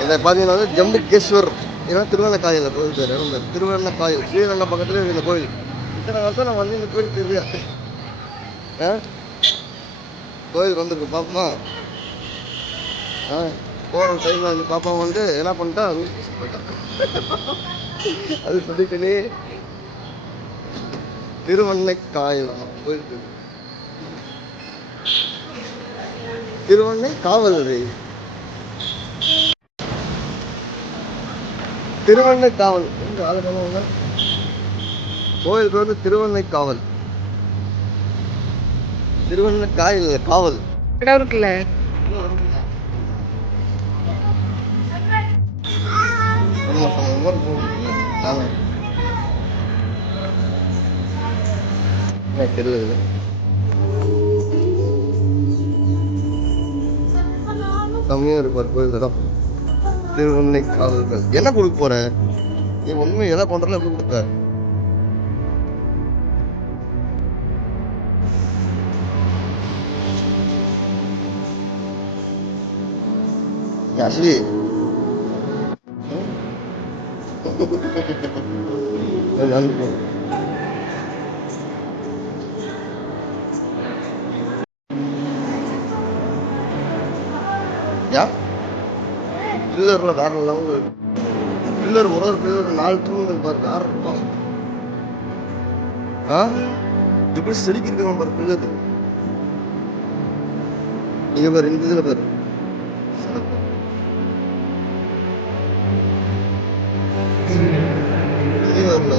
இதை பார்த்தீங்கன்னா வந்து ஜம்புகேஸ்வர் ஏன்னா திருவண்ணக்காயில் கோயில் பேர். இந்த பேர் ஸ்ரீரங்கம் பக்கத்தில் இந்த கோயில். இத்தனை வருஷம் நான் வந்து இந்த கோயில் தெரியா ஆ? கோயில் வந்துருக்கு பாப்பா ஆ போகிற டைமில் வந்து பாப்பா வந்து என்ன பண்ணிட்டா? அது சொல்லிட்டு திருவண்ணைக்காயில் கோயில் திருவண்ணை காவல் திருவண்ணை காவல் எங்க ஆளு பண்ணுவாங்க கோயில் பேர் வந்து திருவண்ணை காவல் திருவண்ணை காயில் காவல். இடம் இருக்குல்ல? தெரியல கம்மியாக இருப்பார் கோயில் தான். திருவண்ணை காதல்கள் என்ன கொடுக்க போற? நீ ஒண்ணுமே எதை பண்றல எப்படி கொடுத்த? அஸ்லி Yeah. பில்லரில் வேற லெவல் பில்லர் ஒரு ஒரு பில்லர் நாலு தூண் பாரு வேற இருக்கும். ஆ? எப்படி செடிக்கிட்டு பாரு பில்லர் இங்க பாரு இந்த இதில் பாரு. இது வரல